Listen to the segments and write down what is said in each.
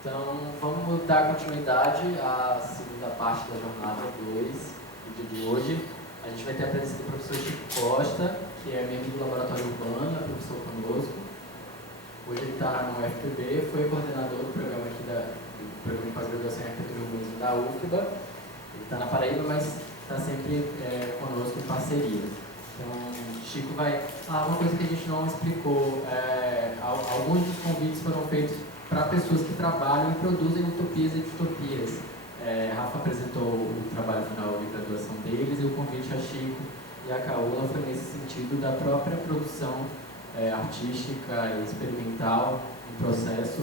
Então, vamos dar continuidade à segunda parte da jornada 2, do dia de hoje. A gente vai ter a presença do professor Chico Costa, que é membro do Laboratório Urbano, é professor conosco. Hoje ele está no UFPB, foi coordenador do programa aqui do programa de pós-graduação em Arquitetura e Urbanismo da UFBA. Ele está na Paraíba, mas está sempre conosco em parceria. Então, Chico vai falar uma coisa que a gente não explicou. Alguns dos convites foram feitos para pessoas que trabalham e produzem utopias e distopias. Rafa apresentou o trabalho final de graduação deles e o convite a Chico e a Caola foi nesse sentido da própria produção artística e experimental em processo,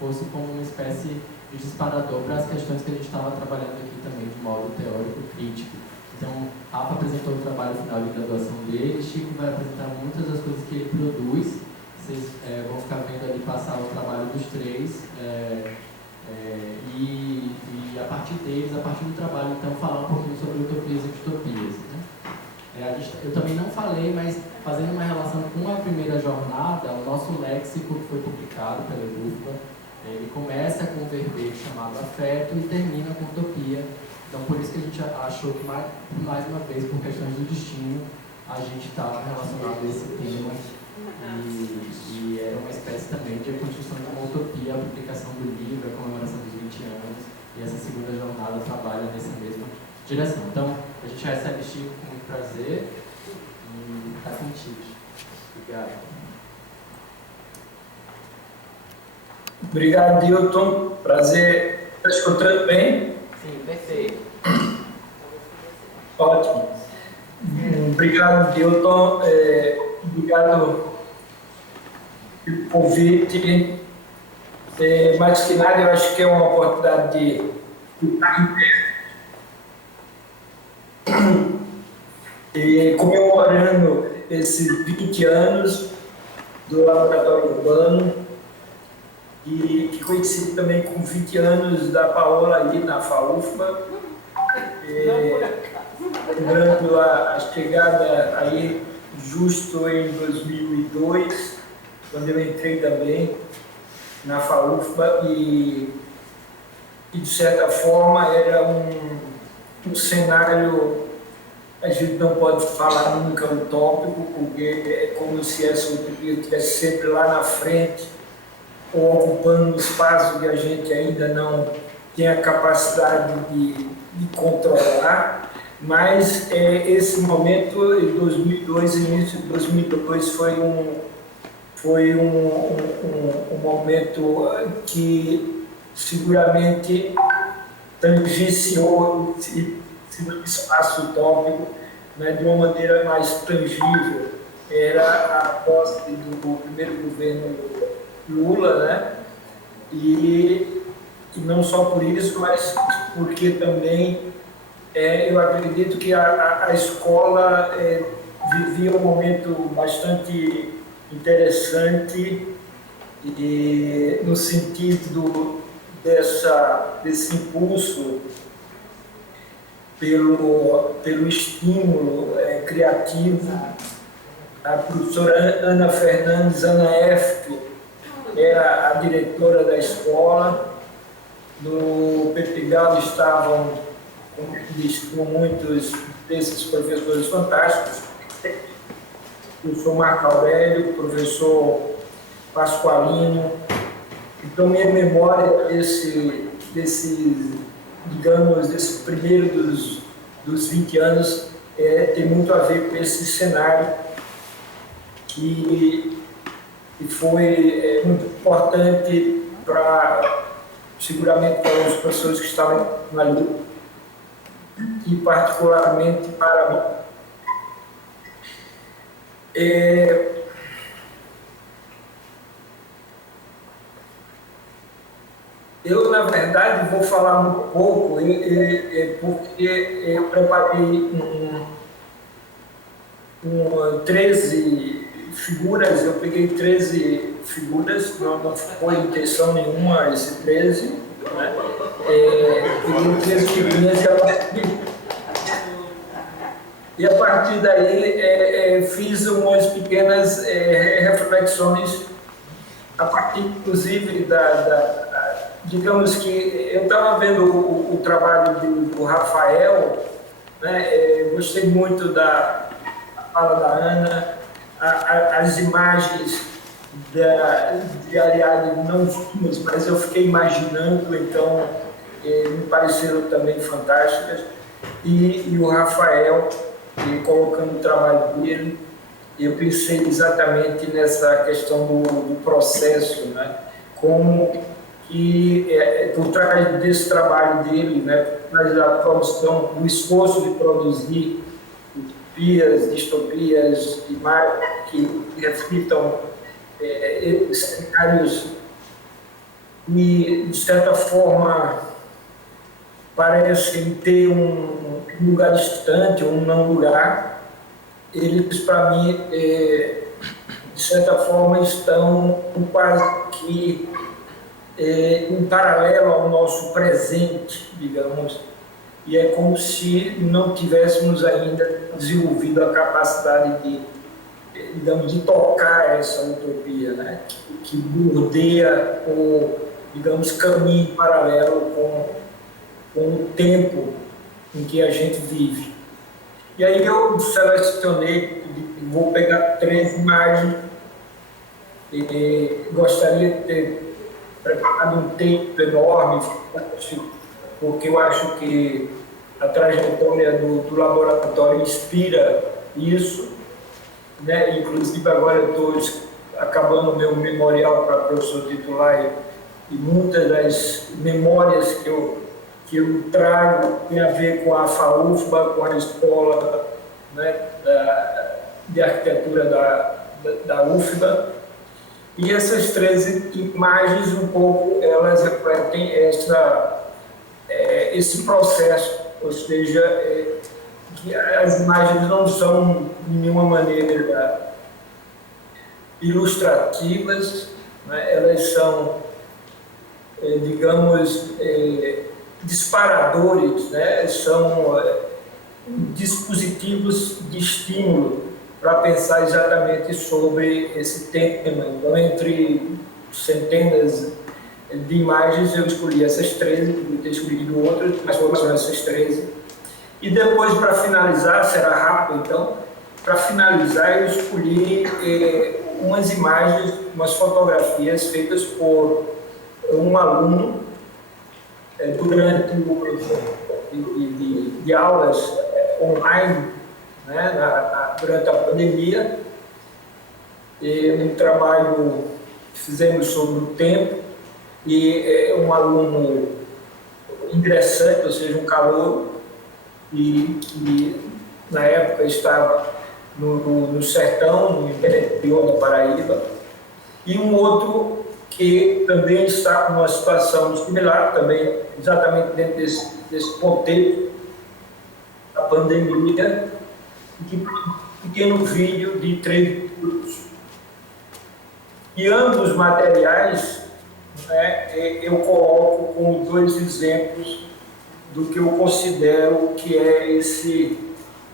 fosse como uma espécie de disparador para as questões que a gente estava trabalhando aqui também de modo teórico crítico. Então, Rafa apresentou o trabalho final de graduação dele, Chico vai apresentar muitas das coisas que ele produz. Vocês vão ficar vendo ali passar o trabalho dos três e a partir deles, a partir do trabalho, então, falar um pouquinho sobre utopias e distopias, né? Eu também não falei, mas fazendo uma relação com a primeira jornada, o nosso léxico que foi publicado pela UFBA, ele começa com um verbete chamado afeto e termina com utopia. Então, por isso que a gente achou que, mais uma vez, por questões do destino, a gente estava relacionado a esse tema. E era uma espécie também de construção de uma utopia, a publicação do livro, a comemoração dos 20 anos, e essa segunda jornada trabalha nessa mesma direção. Então, a gente recebe Chico com muito prazer e está contigo. Obrigado. Obrigado, Dilton. Prazer. Está escutando bem? Sim, perfeito. Ótimo. Obrigado, Dilton. Obrigado pelo convite. Mais que nada, eu acho que é uma oportunidade de estar e comemorando esses 20 anos do Laboratório Urbano e que coincide também com 20 anos da Paola ali na FAUFBA. Lembrando a chegada aí justo em 2002, quando eu entrei também na FAUFBA e de certa forma era um cenário, a gente não pode falar nunca utópico, porque é como se essa utopia estivesse sempre lá na frente ou ocupando um espaço que a gente ainda não tem a capacidade de controlar. Mas esse momento, em 2002, início de 2002, foi um momento que seguramente tangenciou esse espaço utópico, né, de uma maneira mais tangível. Era a posse do primeiro governo Lula, né? E não só por isso, mas porque também eu acredito que a escola vivia um momento bastante interessante no sentido desse impulso pelo estímulo criativo. A professora Ana Fernandes, Ana F., era a diretora da escola. No Perpigal estavam, como disse, com muitos desses professores fantásticos. O professor Marco Aurélio, o professor Pasqualino. Então, minha memória desse primeiro dos 20 anos tem muito a ver com esse cenário que foi muito importante seguramente para os professores que estavam na luta e particularmente para mim. Eu, na verdade, vou falar um pouco, porque eu preparei 13 figuras, eu peguei 13 figuras, não foi intenção nenhuma esse 13, né? Peguei 13 figurinhas e a partir daí fiz umas pequenas reflexões, a partir inclusive digamos que eu estava vendo o trabalho do Rafael, né? Gostei muito da fala da Ana, as imagens de Ariadne não vimos, mas eu fiquei imaginando, então me pareceram também fantásticas. E o Rafael, colocando o trabalho dele, eu pensei exatamente nessa questão do processo, né? Como que, por trás desse trabalho dele, né, por trás da produção, do esforço de produzir utopias, distopias, imagens que reflitam cenários e, de certa forma, parecem ter um lugar distante, um não lugar. Eles, para mim, de certa forma, estão quase que em paralelo ao nosso presente, digamos, e é como se não tivéssemos ainda desenvolvido a capacidade de, digamos, de tocar essa utopia, né? que bordeia o, digamos, caminho paralelo com o tempo em que a gente vive. E aí eu selecionei, vou pegar 3 imagens, e gostaria de ter preparado um tempo enorme, porque eu acho que a trajetória do laboratório inspira isso, né? Inclusive agora eu estou acabando o meu memorial para professor titular e muitas das memórias que eu trago tem a ver com a FAUFBA, com a escola, né, de arquitetura da UFBA. E essas 13 imagens, um pouco, elas refletem esse processo, ou seja, que as imagens não são de nenhuma maneira ilustrativas, né? Elas são, digamos, disparadores, né? São dispositivos de estímulo para pensar exatamente sobre esse tema. Então, entre centenas de imagens, eu escolhi essas 13, podia ter escolhido outras, mas foram essas 13. E depois, para finalizar, será rápido, então, para finalizar, eu escolhi umas imagens, umas fotografias feitas por um aluno durante de aulas online, né, durante a pandemia, um trabalho que fizemos sobre o tempo, e um aluno ingressante, ou seja, um calouro, e que na época estava no sertão, no interior da Paraíba, e um outro que também está com uma situação similar, também exatamente dentro desse contexto da pandemia, que um pequeno vídeo de 3 minutos. E ambos os materiais, né, eu coloco como 2 exemplos do que eu considero que é esse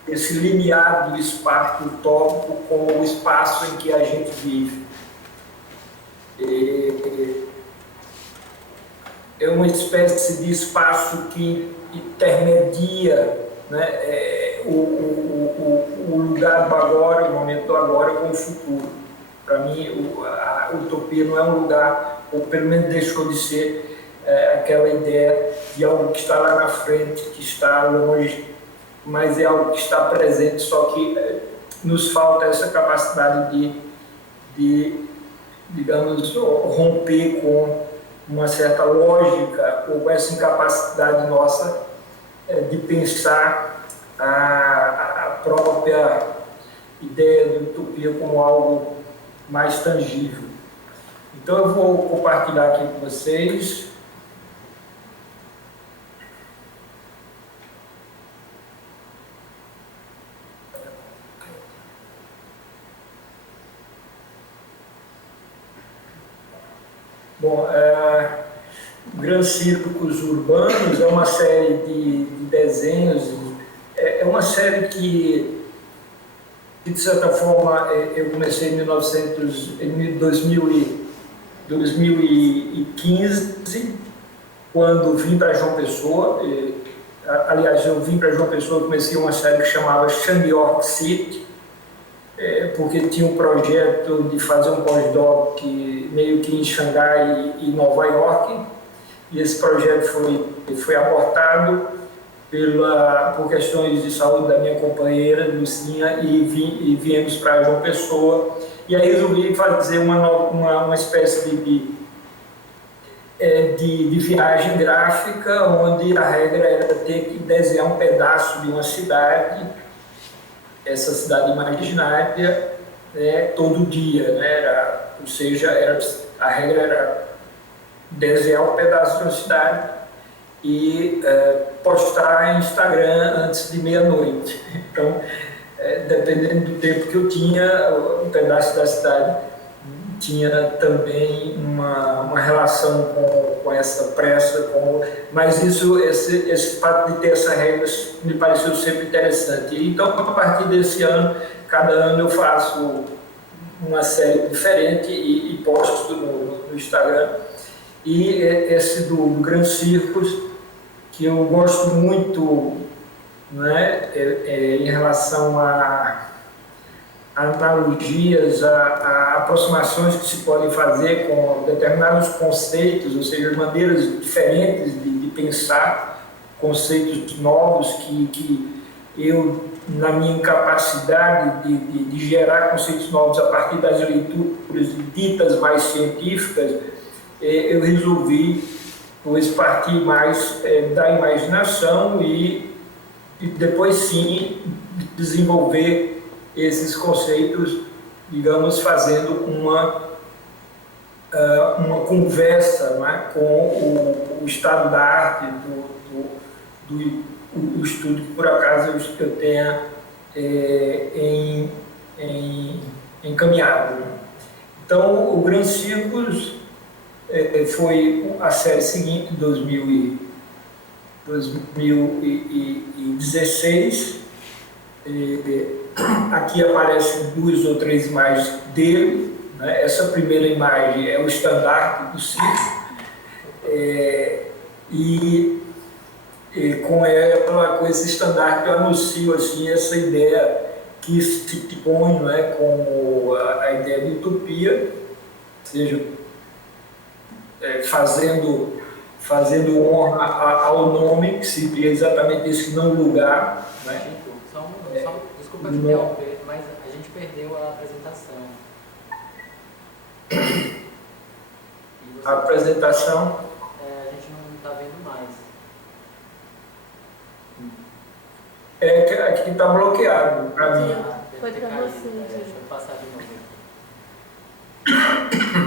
limiar do espaço utópico com o espaço em que a gente vive. É uma espécie de espaço que intermedia, né, o lugar do agora, o momento do agora com o futuro. Para mim, a utopia não é um lugar, ou pelo menos deixou de ser, aquela ideia de algo que está lá na frente, que está longe, mas é algo que está presente, só que nos falta essa capacidade de, digamos, romper com uma certa lógica, ou essa incapacidade nossa de pensar a própria ideia de utopia como algo mais tangível. Então eu vou compartilhar aqui com vocês. Bom, Grandes Círculos Urbanos é uma série de desenhos, é uma série que, de certa forma, eu comecei em 2015, quando vim para João Pessoa. Aliás, eu vim para João Pessoa, comecei uma série que chamava New York City, porque tinha um projeto de fazer um pós-doc meio que em Xangai e Nova York, e esse projeto foi abortado por questões de saúde da minha companheira, Lucinha, e viemos para João Pessoa, e aí resolvi fazer uma espécie de viagem gráfica, onde a regra era ter que desenhar um pedaço de uma cidade, essa cidade imaginária, todo dia, né? Ou seja, a regra era desenhar um pedaço de uma cidade e postar em Instagram antes de meia-noite. Então, dependendo do tempo que eu tinha, um pedaço da cidade tinha também uma relação com essa pressa, mas esse fato de ter essa regra me pareceu sempre interessante. Então, a partir desse ano, cada ano eu faço uma série diferente e posto no Instagram. E esse do Gran Circus, que eu gosto muito, né, em relação a analogias, a aproximações que se podem fazer com determinados conceitos, ou seja, maneiras diferentes de pensar, conceitos novos que eu, na minha incapacidade de gerar conceitos novos a partir das leituras ditas mais científicas, eu resolvi partir mais da imaginação e depois sim desenvolver esses conceitos, digamos, fazendo uma conversa, né, com o estado da arte, do estudo que por acaso eu tenha encaminhado. Então, o Gran Circus foi a série seguinte, 2016. Aqui aparecem 2 ou 3 imagens dele, né? Essa primeira imagem é o estandarte do circo, e com ela, com esse estandarte, eu anuncio assim, essa ideia que se põe, não é, como a ideia de utopia, ou seja, fazendo honra ao nome, que seria exatamente esse não lugar, né? Desculpa te interromper, mas a gente perdeu a apresentação. A apresentação? A gente não está vendo mais. Aqui está bloqueado para mim. Foi para você, Deixa eu passar de novo aqui.